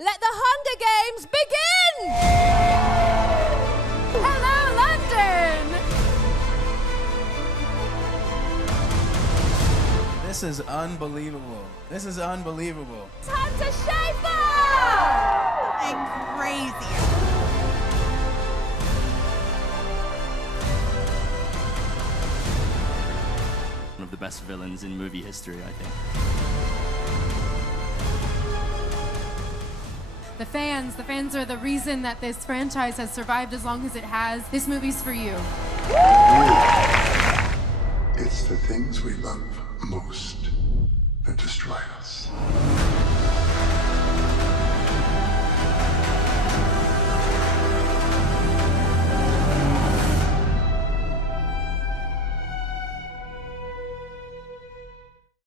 Let the Hunger Games begin! Hello, London! This is unbelievable. This is unbelievable. Time to Schafer! And crazy. One of the best villains in movie history, I think. The fans are the reason that this franchise has survived as long as it has. This movie's for you. It's the things we love most that destroy us.